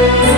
Yeah.